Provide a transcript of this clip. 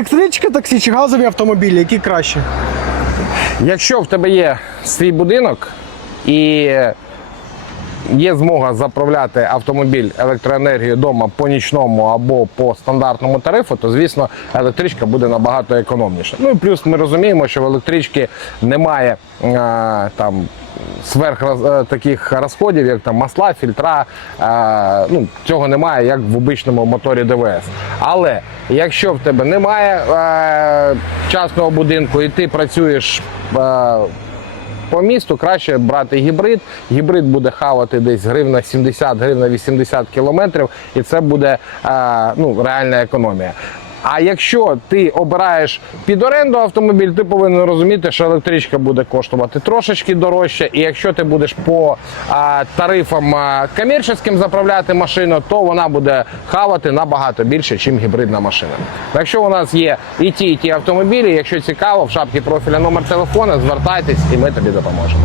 Електричка, таксі чи газові автомобілі, які краще? Якщо в тебе є свій будинок і є змога заправляти автомобіль електроенергією вдома по нічному або по стандартному тарифу, то звісно електричка буде набагато економніша. Ну і плюс ми розуміємо, що в електричці немає е, там. Сверх е, таких розходів, як там масла, фільтра, е, ну цього немає, як в обичному моторі ДВС. Але якщо в тебе немає е, частного будинку і ти працюєш е, по місту краще брати гібрид. Гібрид буде хавати десь гривна 70, гривна 80 кілометрів, і це буде е, ну, реальна економія. А якщо ти обираєш під оренду автомобіль, ти повинен розуміти, що електричка буде коштувати трошечки дорожче. І якщо ти будеш по а, тарифам а, комерційним заправляти машину, то вона буде хавати набагато більше, ніж гібридна машина. Якщо у нас є і ті, і ті автомобілі, якщо цікаво, в шапці профіля номер телефона, звертайтесь і ми тобі допоможемо.